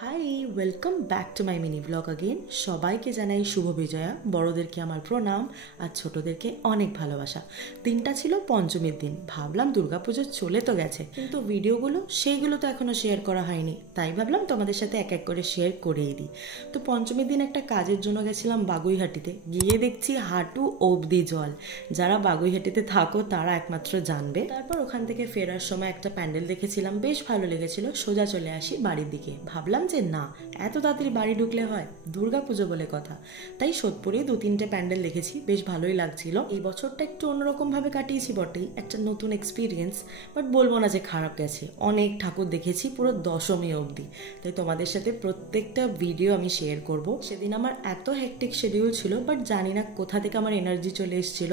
High, welcome back to my mini vlog again. সবাইকে জানাই শুভ বিজয়া। বড়োদেরকে আমার প্রণাম আর ছোটোদেরকে অনেক ভালোবাসা। দিনটা ছিল পঞ্চমীর দিন। ভাবলাম দুর্গাপুজো চলে তো গেছে, কিন্তু ভিডিওগুলো সেইগুলো তো এখনও শেয়ার করা হয়নি, তাই ভাবলাম তোমাদের সাথে এক এক করে শেয়ার করেই দিই। তো পঞ্চমীর দিন একটা কাজের জন্য গেছিলাম বাগুইহাটিতে। গিয়ে দেখছি হাঁটু অবধি জল। যারা বাগুইহাটিতে থাকো তারা একমাত্র জানবে। তারপর ওখান থেকে ফেরার সময় একটা প্যান্ডেল দেখেছিলাম, বেশ ভালো লেগেছিল। সোজা চলে আসি বাড়ির দিকে। ভাবলাম যে না, এত তাড়াতাড়ি বাড়ি ঢুকলে হয়, দুর্গাপুজো বলে কথা। তাই সোদপুরে 2-3টে প্যান্ডেল দেখেছি, বেশ ভালোই লাগছিল। এই বছরটা একটু অন্যরকম ভাবে কাটিয়েছি বটেই, একটা নতুন এক্সপিরিয়েন্স, বাট বলবো না যে খারাপ গেছে। অনেক ঠাকুর দেখেছি পুরো দশমী অবধি, তাই তোমাদের সাথে প্রত্যেকটা ভিডিও আমি শেয়ার করব। সেদিন আমার এত হেক্টিক শিডিউল ছিল, বাট জানি না কোথা থেকে আমার এনার্জি চলে এসেছিল।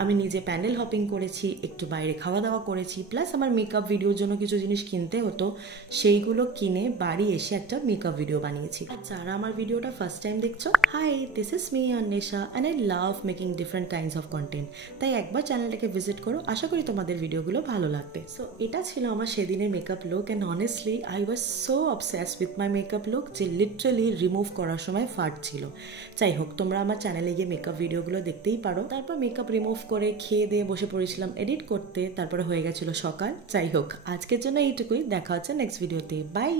আমি নিজে প্যান্ডেল হপিং করেছি, একটু বাইরে খাওয়া দাওয়া করেছি, প্লাস আমার মেকআপ ভিডিওর জন্য কিছু জিনিস কিনতে হতো, সেইগুলো কিনে বাড়ি এসে একটা মেকআপ ভিডিও বানিয়েছি। আর যারা আমার ভিডিওটা ফার্স্ট টাইম দেখছো, hi, this is me Anwesha and I love making different kinds of content. তাই একবার চ্যানেলটাকে ভিজিট করো, আশা করি তোমাদের ভিডিওগুলো ভালো লাগবে। সো এটা ছিল আমার সেদিনের makeup look, and honestly I was so obsessed with my makeup look যে লিটারালি রিমুভ করার সময় ফাটছিল। যাই হোক, তোমরা আমার চ্যানেলে গিয়ে মেকআপ ভিডিওগুলো দেখতেই পারো। তারপর মেকআপ রিমুভ করে খেয়ে দিয়ে বসে পড়েছিলাম এডিট করতে। তারপরে হয়ে গেছিল সকাল। যাই হোক, আজকের জন্য এইটুকুই। দেখা হচ্ছে নেক্সট ভিডিওতে। বাই।